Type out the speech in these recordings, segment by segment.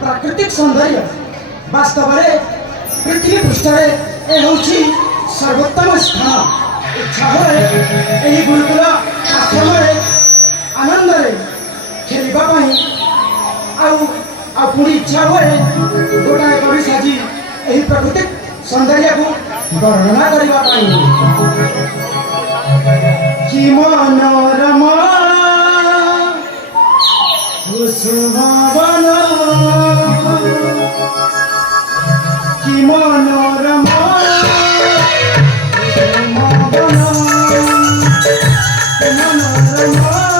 प्राकृतिक सौंदर्य वास्तव में पृथ्वी पृष्ठ सर्वोत्तम स्थान इच्छा हुए गुरुकुल आश्रम आनंद खेलवाई पुणी इच्छा हुए गोटाए कवि साजी यही प्राकृतिक सौंदर्य को वर्णना करने कि मनोरमा कुसुमवन कि मनोरमा कुसुमवन मनोरमा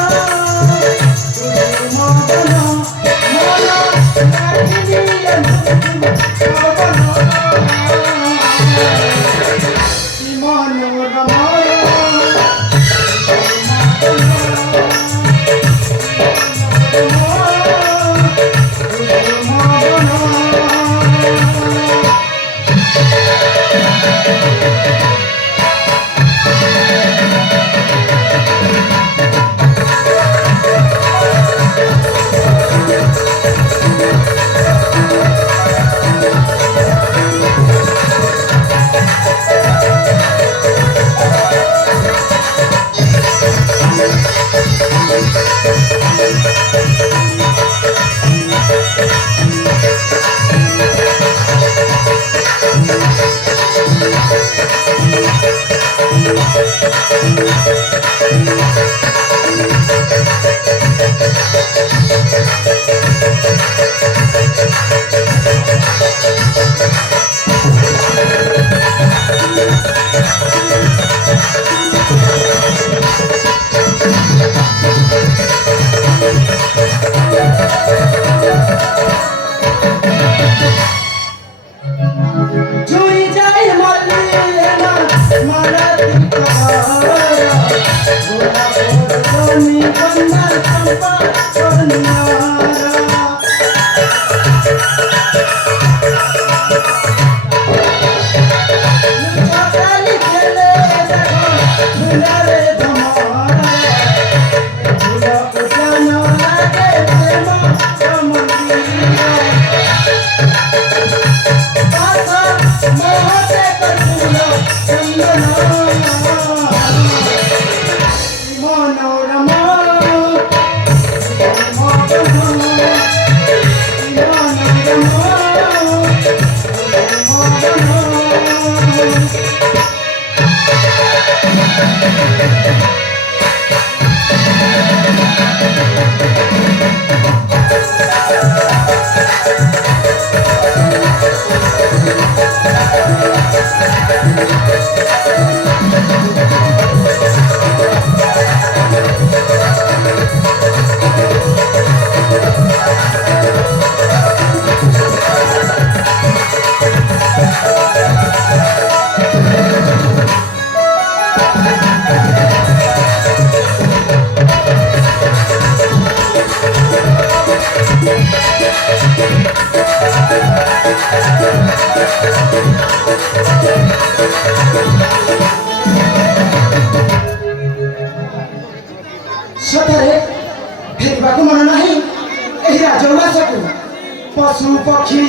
पशु पक्षी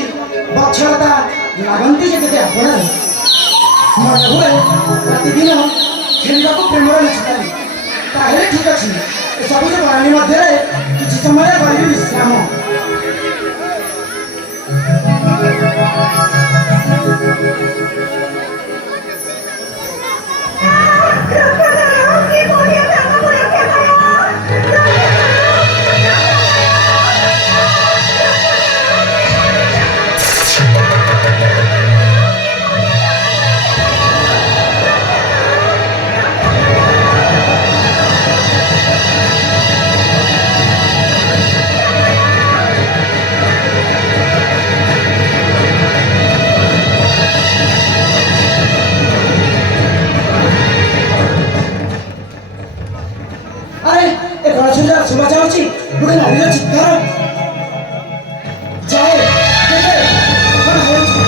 बक्षता लगती जे आपण मन हुए प्रतिदिन खेलने को प्रेम निश्चित ठीक अच्छे सब प्रणाली मध्य किसी समय करी विश्राम ଶୁଭା ଯାଉଛି ଗୋଟେ ନାରୀର ଚିତ୍କାର। ଯାଏ ଦେଖେ କଣ ହେଉଛି।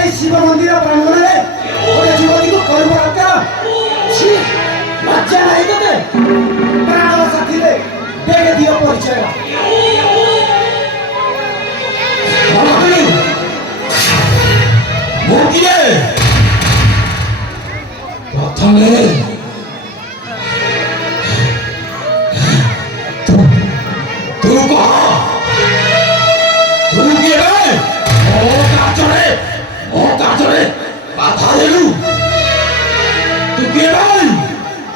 এই শিব মন্দির প্রাঙ্গণে ওরে যুবতীকে করব হত্যা। ছি, লজ্জা নাই তোতে? প্রাণ সাথীরে বেগে দিও পরিচয়। প্রথমে तू कहा तू किए गए ओ काचरे बाधा देलु तू किए गए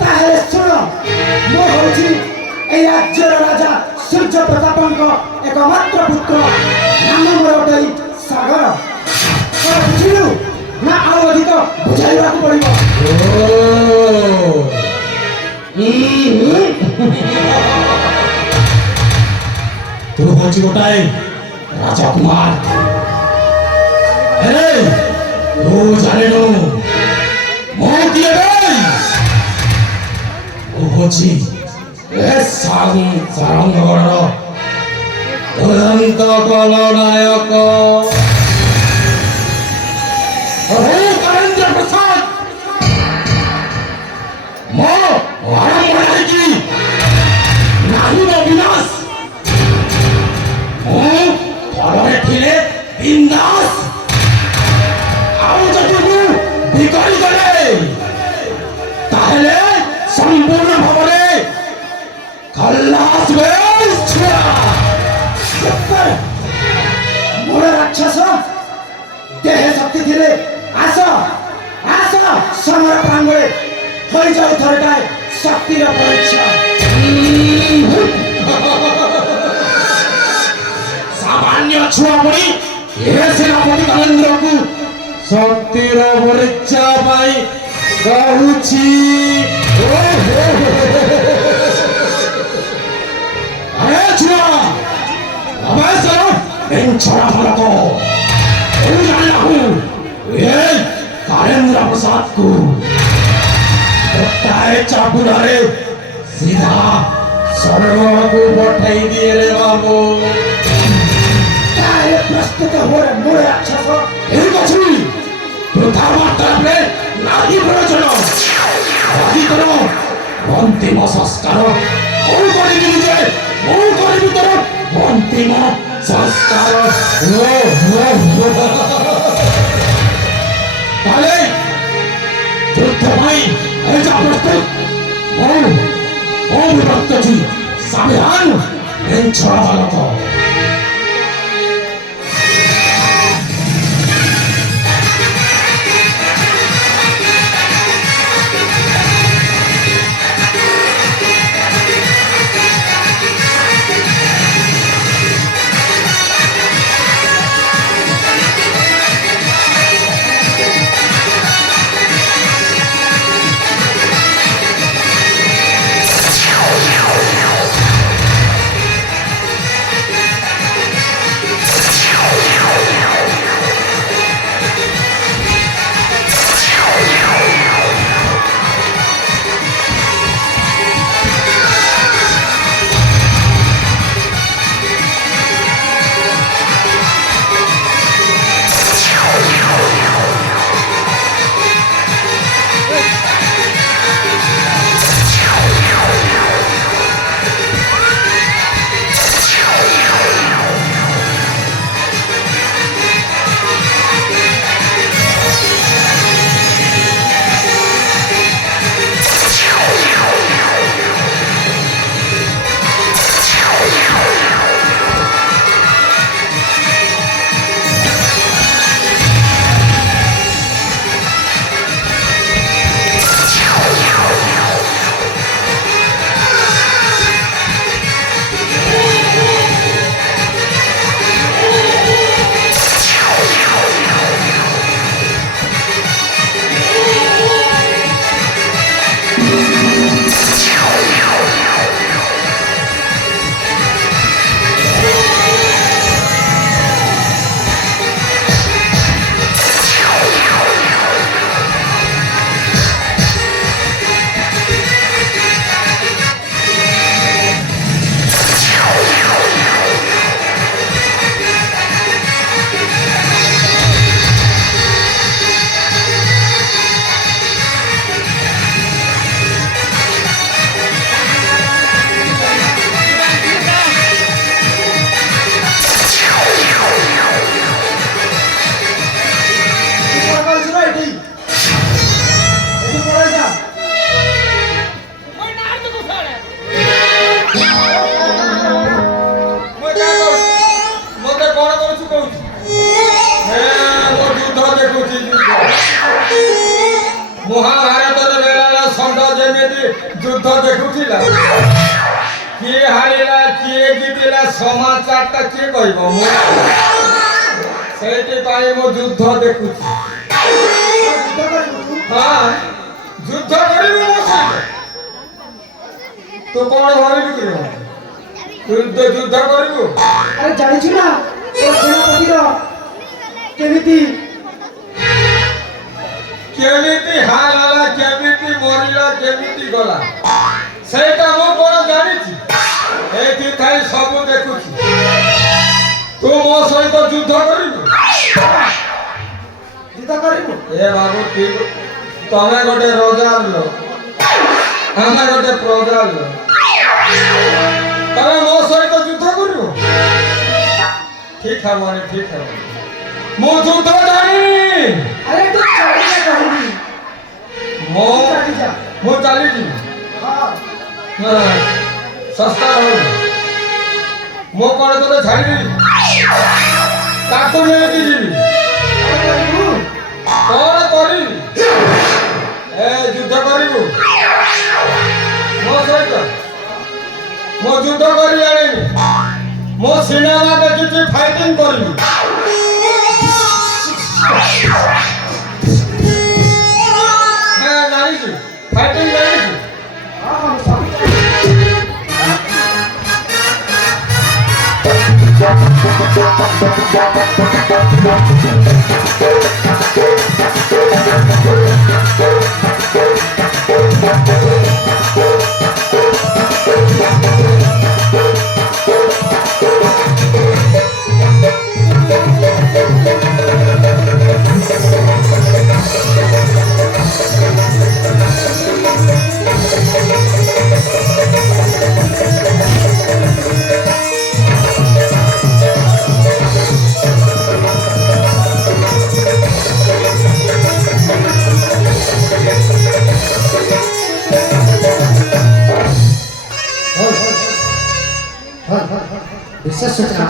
তাহলে শোনো, ମୁଁ ହଉଛି এই রাজ্যের রাজা সূর্য প্রতাপଙ୍କ একমাত্র পুত্র, নাম ମୋର ଗୋଟାଇ ସାଗର। କଣ ବୁଝିଲୁ ନା ଆଉ ଅଧିକ ବୁଝାଇବାକୁ ପଡ଼ିବ? तू हूँ गोटाए राजकुमार तू जानिनु मो किए गई हूँ सारंगगढ़ दुरंत कलनायक करेन्द्र प्रसाद मो आरंभ की नाही मो विनाश फलरे थिले बिंदास आउ जदि बिगड़ी गले ताहले संपूर्ण भावरे खल्लास মোর রাক্ষস দেহে শক্তি দিলে আস আস সমর প্রাঙ্গণে হয়ে যাও থরটায় শক্তির পরীক্ষা। सामान्य छुआ मुड़ी सेनापति कलेन्द्र को ଶକ୍ତିର ପରୀକ୍ଷା ପାଇଁ କହୁଛି। ଆରେ ଛୁଆ ଛଡ଼ା ଭାରତ कारेंद्र प्रसाद को चापुरारे सीधा स्वर्ग को पठाई दिए रे बाबू। प्रस्तुत हो रे मोर राक्षस ठीक अछि प्रथमार्थ रे नाही प्रयोजन आदि करो अंतिम संस्कार कोन करिबि जे कोन करिबि तोर अंतिम संस्कार ताले যুদ্ধ ভাই এই যা প্রস্তুত ও বিভক্তজি সাবধান এন ছড়া ভারত। महाभारत बेला षंढ जमी युद्ध देखुला किए हारिला किए जीतिला समाचार किए कह मो युद्ध देखु हाँ युद्ध कर तू कौन भावी युद्ध युद्ध करू अरे जानी ना सेनापति केमिति केमिति हाल हला केमिति मरिला केमिति गला सेटा मो कोन जानि छी एथि थाई सब देखु छी तू मो सहित युद्ध करिबु ए बाबू ठीक तमे गोटे रोजार लो हमें गोटे प्रोजार लो तमे मो सहित युद्ध करिबु ठीक है माने ठीक है मो युद्ध जानी अरे तू चली जा कहूंगी मो चली जी हां सस्ता हो मो कोन तो छाड़ी ताको ले की जी कोन करी ए युद्ध करिबु मो सहित मो युद्ध करी आनी मो सिनेमा देखि फाइटिंग करिबु विशेष सूचना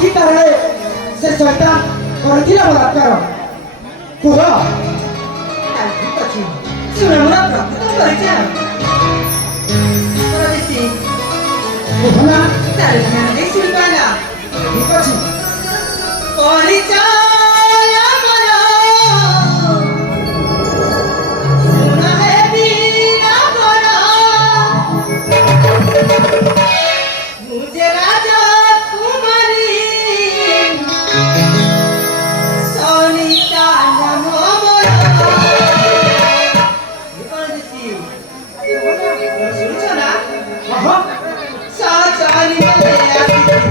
की कारण से शैतान करथिला बलात्कार कुह सुना मोरा प्रकृत परिचय परदेशी कुहना तारे ध्यान दे सुनी पाना ठीक अछि परिचय मोरा सुना है वीरा मोरा मुझे राजा कुमारी सोनिता नाम मोरा परदेशी सुनो ना हां साचारी में आती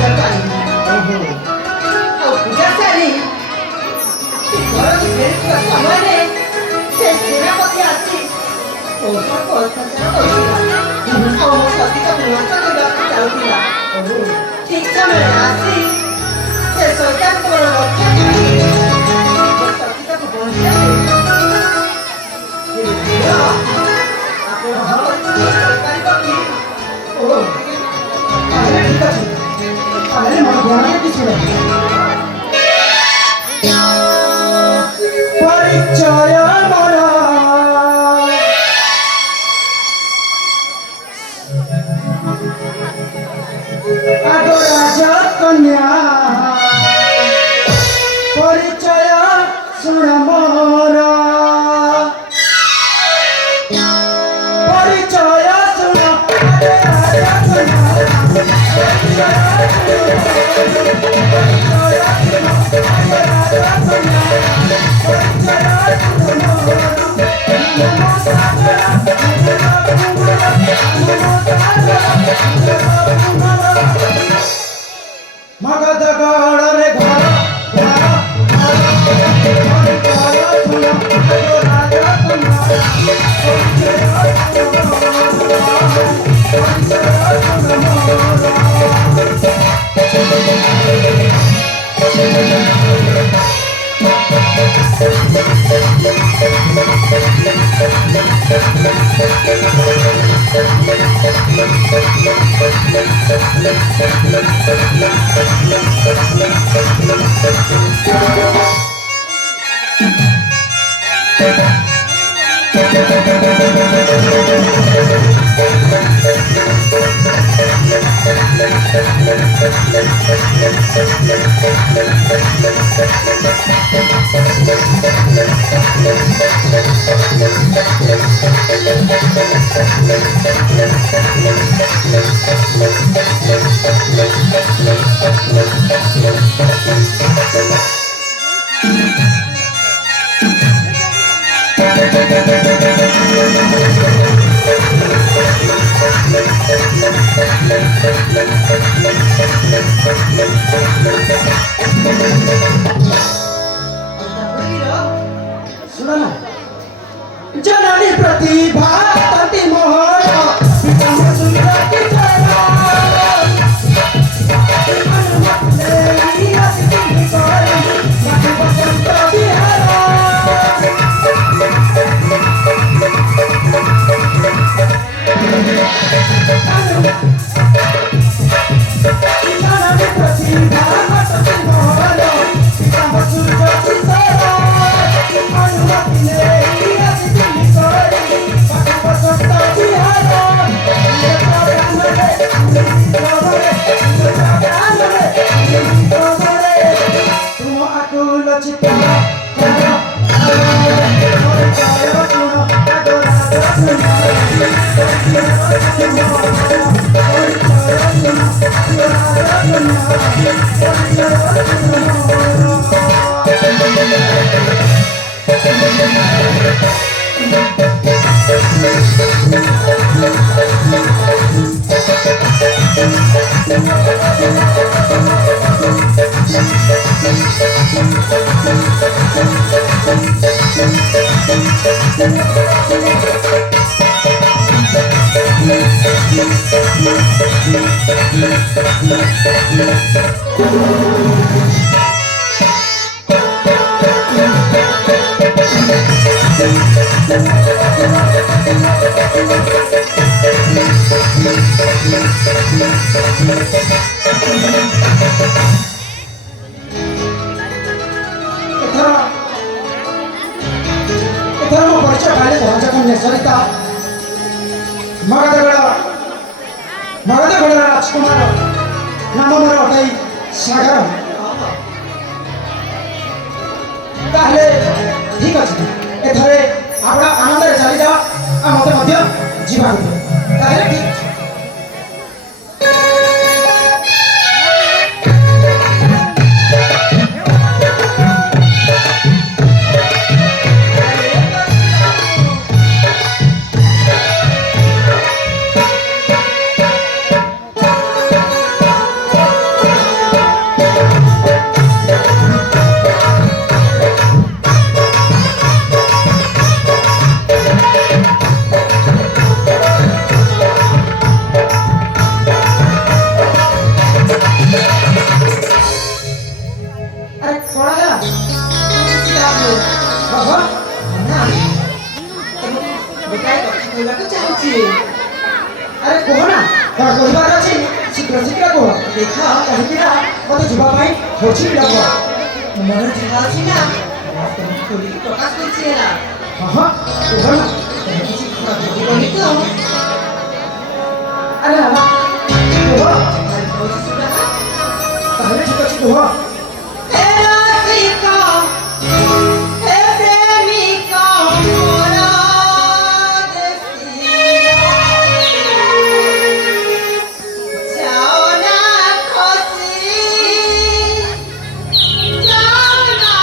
ପୂଜା ପାଇ ଆଉ ପୂଜା ସାରି ଘରକୁ ଫେରୁଥିବା ସମୟରେ ସେ ସେନାପତି ଆସି ପୋଷାକ ଅତ୍ୟାଚାର କରୁଥିଲା ଆଉ ମୋ ସତୀକୁ ନଷ୍ଟ କରିବାକୁ ଚାହୁଁଥିଲା। ଠିକ ସମୟରେ ଆସି ସେ ସୈତାନଙ୍କର ରକ୍ଷା କରି ମୋ ସତୀକୁ ବଞ୍ଚାଇଲେ। ଆପଣ କରିପାରିବ କି? ତାହେଲେ ଠିକ ଅଛି, ତାହେଲେ ମୋର ଜ୍ଞାନରେ କିଛି ନାହିଁ। ପରିଚୟ ମୋର ଆଗ ରାଜକନ୍ୟା, ପରିଚୟ ଶୁଣ ମୋର, ପରିଚୟ ଶୁଣ ମଗଧ ଗଡ଼ରେ ଘର ଶୁଣ ନା, ଜନନୀ ପ୍ରତିଭା ତନ୍ତି ମୋହର ପିତା ସୁନ୍ଦର କିଶୋର ଅନୁମତି ଆସିକି କରି ମାଟି ବସନ୍ତ ବିହାର ଜନନୀ ପ୍ରତିଭା ତନ୍ତି ମୋହର ପିତା ସୁନ୍ଦର କିଶୋର ଅନୁମତି ଆସିକି କରି ମାଟି ବସନ୍ତ ବିହାର ତୁମ ଆକୁଲ ଚିତ୍ତ ଏଥର ମୋ ପରିଚୟ ପାଇଲେ ରାଜକନ୍ୟା ସରିତା ମଗଧଗଡ଼ର ରାଜକୁମାର ନାମ ମୋର ଅଟାଇ ସାଗର। ତାହେଲେ ଠିକ ଅଛି, ଏଥରେ ଆପଣ ଆନନ୍ଦରେ ଚାଲିଯାଅ ଆଉ ମୋତେ ମଧ୍ୟ ଯିବାକୁ ଦିଅ। ତାହେଲେ ଠିକ ଅଛି। ଆରେ କୁହ ନା କଣ କହିବାର ଅଛି ଶୀଘ୍ର ଶୀଘ୍ର କୁହ ଦେଖ କାହିଁକି ନା ମୋତେ ଯିବା ପାଇଁ ହେଉଛି ବିଳମ୍ବ ମନ ଯାହା ଅଛି ନା ତମେ ଖୋଲିକି ପ୍ରକାଶ କରିଛି ହେଲା ହଁ କୁହ ନା ତମେ କିଛି ଭାବିବନି ତ ଆରେ ବାବା କୁହ ଭାଇ କହୁଛି ଶୁଣ ତାହେଲେ ଠିକ ଅଛି କୁହ ହେ ରସିକ ହେ ପ୍ରେମିକ ମୋର ଦେଶିଆ ଯାଅ ନା ଖସି ଯାଅ ନା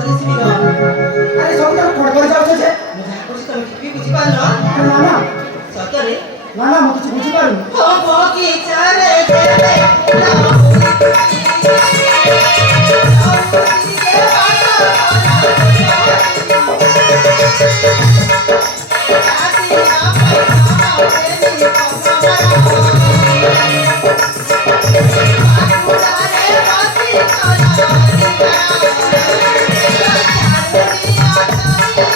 ରୁଷି ଆରେ ସବୁ ତମେ କଣ କରି ଯାଉଛ ଯେ ବୁଝିପାରିଲ ଆରେ ନା ନା ସତରେ ନା ନା ମୁଁ କିଛି ବୁଝିପାରୁନି ବଗିଚାରେ